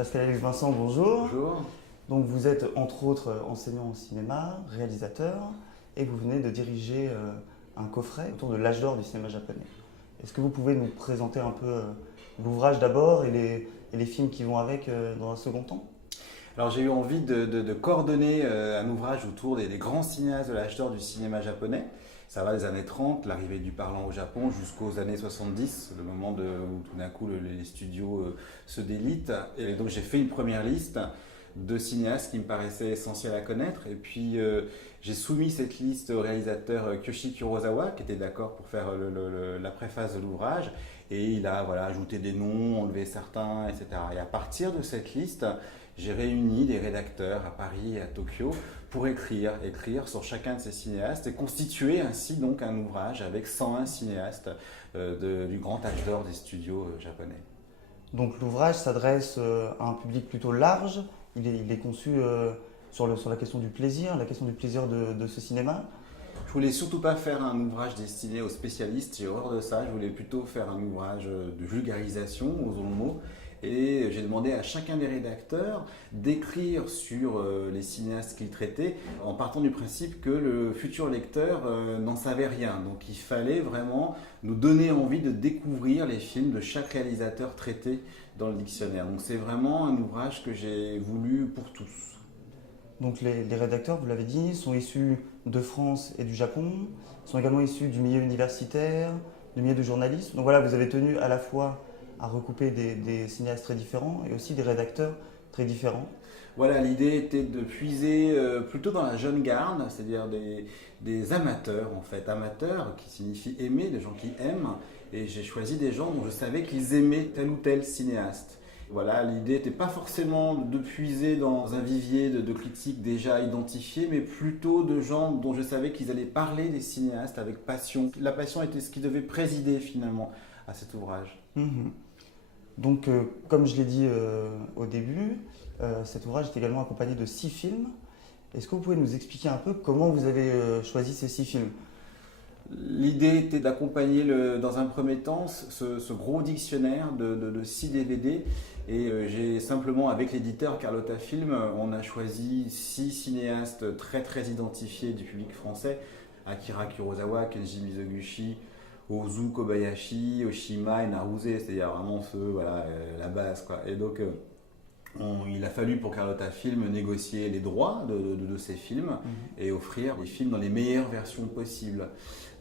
Pascal-Alex Vincent, bonjour. Bonjour. Donc vous êtes entre autres enseignant au cinéma, réalisateur, et vous venez de diriger un coffret autour de l'âge d'or du cinéma japonais. Est-ce que vous pouvez nous présenter un peu l'ouvrage d'abord et les films qui vont avec dans un second temps? Alors j'ai eu envie de coordonner un ouvrage autour des grands cinéastes de l'âge d'or du cinéma japonais. Ça va des années 30, l'arrivée du parlant au Japon, jusqu'aux années 70, le moment où tout d'un coup les studios se délitent. Et donc j'ai fait une première liste de cinéastes qui me paraissaient essentiels à connaître. Et puis j'ai soumis cette liste au réalisateur Kiyoshi Kurosawa, qui était d'accord pour faire la préface de l'ouvrage. Et il a ajouté des noms, enlevé certains, etc. Et à partir de cette liste, j'ai réuni des rédacteurs à Paris et à Tokyo pour écrire sur chacun de ces cinéastes et constituer ainsi donc un ouvrage avec 101 cinéastes du grand âge d'or des studios japonais. Donc l'ouvrage s'adresse à un public plutôt large. Il est conçu sur la question du plaisir, de ce cinéma. Je voulais surtout pas faire un ouvrage destiné aux spécialistes, j'ai horreur de ça. Je voulais plutôt faire un ouvrage de vulgarisation, osons le mot. Et j'ai demandé à chacun des rédacteurs d'écrire sur les cinéastes qu'ils traitaient en partant du principe que le futur lecteur n'en savait rien. Donc il fallait vraiment nous donner envie de découvrir les films de chaque réalisateur traité dans le dictionnaire. Donc c'est vraiment un ouvrage que j'ai voulu pour tous. Donc les rédacteurs, vous l'avez dit, sont issus de France et du Japon, sont également issus du milieu universitaire, du milieu du journalisme. Donc voilà, vous avez tenu à la fois à recouper des cinéastes très différents et aussi des rédacteurs très différents. Voilà, l'idée était de puiser plutôt dans la jeune garde, c'est-à-dire des amateurs en fait, amateurs qui signifie aimer, des gens qui aiment, et j'ai choisi des gens dont je savais qu'ils aimaient tel ou tel cinéaste. Voilà, l'idée n'était pas forcément de puiser dans un vivier de critiques déjà identifiés, mais plutôt de gens dont je savais qu'ils allaient parler des cinéastes avec passion. La passion était ce qui devait présider finalement à cet ouvrage. Donc, comme je l'ai dit au début, cet ouvrage est également accompagné de 6 films. Est-ce que vous pouvez nous expliquer un peu comment vous avez choisi ces 6 films? L'idée était d'accompagner dans un premier temps ce gros dictionnaire de 6 DVD et j'ai simplement avec l'éditeur Carlotta Film, on a choisi 6 cinéastes très très identifiés du public français: Akira Kurosawa, Kenji Mizoguchi, Ozu Kobayashi, Oshima et Naruse, c'est-à-dire vraiment la base quoi. Et donc il a fallu pour Carlotta Film négocier les droits de ces films et offrir les films dans les meilleures versions possibles.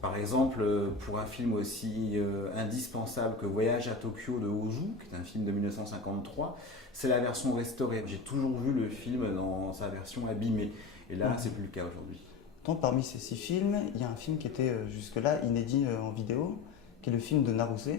Par exemple, pour un film aussi indispensable que Voyage à Tokyo de Ozu, qui est un film de 1953, c'est la version restaurée. J'ai toujours vu le film dans sa version abîmée, et là, c'est plus le cas aujourd'hui. Donc, parmi ces 6 films, il y a un film qui était jusque-là inédit en vidéo, qui est le film de Naruse.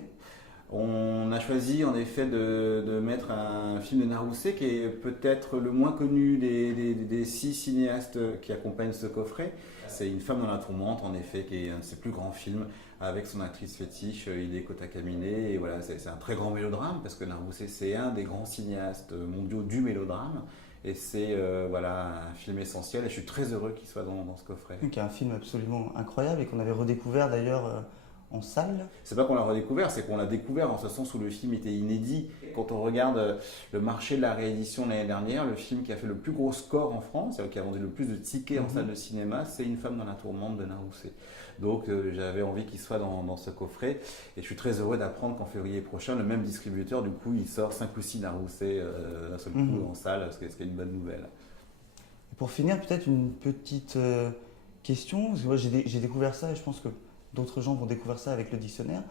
On a choisi en effet de mettre un film de Naruse qui est peut-être le moins connu des 6 cinéastes qui accompagnent ce coffret. C'est Une femme dans la tourmente, en effet, qui est un de ses plus grands films avec son actrice fétiche Hideko Takamine. Et voilà, c'est un très grand mélodrame parce que Naruse, c'est un des grands cinéastes mondiaux du mélodrame. Et c'est un film essentiel et je suis très heureux qu'il soit dans ce coffret. Donc, il y a un film absolument incroyable et qu'on avait redécouvert d'ailleurs en salle. C'est pas qu'on l'a redécouvert, c'est qu'on l'a découvert en ce sens où le film était inédit. Quand on regarde le marché de la réédition l'année dernière, le film qui a fait le plus gros score en France, qui a vendu le plus de tickets en salle de cinéma, c'est Une femme dans la tourmente de Naruse. Donc j'avais envie qu'il soit dans ce coffret et je suis très heureux d'apprendre qu'en février prochain, le même distributeur, du coup, il sort 5 ou 6 Naruse d'un seul coup en salle, ce qui est une bonne nouvelle. Et pour finir, peut-être une petite question, parce que moi j'ai découvert ça et je pense que d'autres gens vont découvrir ça avec le dictionnaire.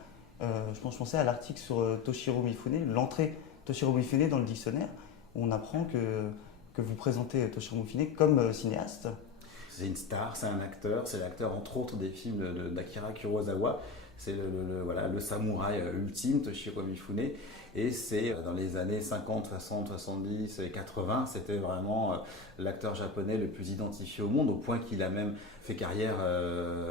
Je pensais à l'article sur Toshiro Mifune, l'entrée Toshiro Mifune dans le dictionnaire, où on apprend que vous présentez Toshiro Mifune comme cinéaste. C'est une star, c'est un acteur, c'est l'acteur entre autres des films d'Akira Kurosawa. C'est le samouraï ultime, Toshiro Mifune. Et c'est dans les années 50, 60, 70 et 80, c'était vraiment l'acteur japonais le plus identifié au monde, au point qu'il a même fait carrière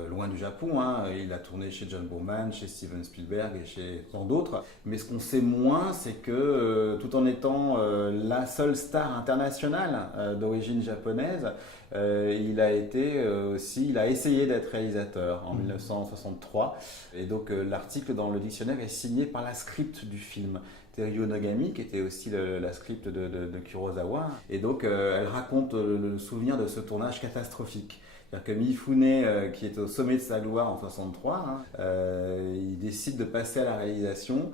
loin du Japon. Il a tourné chez John Boorman, chez Steven Spielberg et chez tant d'autres. Mais ce qu'on sait moins, c'est que tout en étant la seule star internationale d'origine japonaise, il a essayé d'être réalisateur en 1963. Et donc l'article dans le dictionnaire est signé par la script du film. Teruo Nogami, qui était aussi la script de Kurosawa. Et donc, elle raconte le souvenir de ce tournage catastrophique. C'est-à-dire que Mifune, qui est au sommet de sa gloire en 63, il décide de passer à la réalisation.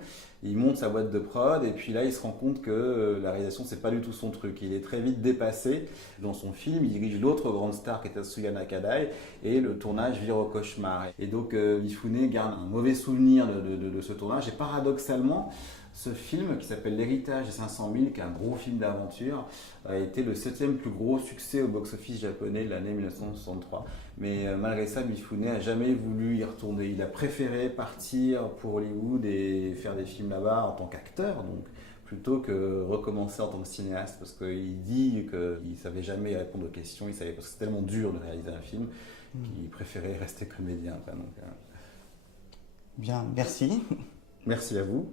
Il monte sa boîte de prod et puis là, il se rend compte que la réalisation, c'est pas du tout son truc. Il est très vite dépassé. Dans son film, il dirige l'autre grande star qui est Tatsuya Nakadai et le tournage vire au cauchemar. Et donc, Mifune garde un mauvais souvenir de ce tournage. Et paradoxalement, ce film qui s'appelle L'Héritage des 500 000, qui est un gros film d'aventure, a été le 7e plus gros succès au box-office japonais de l'année 1963. Mais malgré ça, Mifune n'a jamais voulu y retourner. Il a préféré partir pour Hollywood et faire des films là-bas en tant qu'acteur, donc plutôt que recommencer en tant que cinéaste, parce qu'il dit qu'il ne savait jamais répondre aux questions, parce que c'est tellement dur de réaliser un film qu'il préférait rester comédien. Donc, Bien, merci. Merci à vous.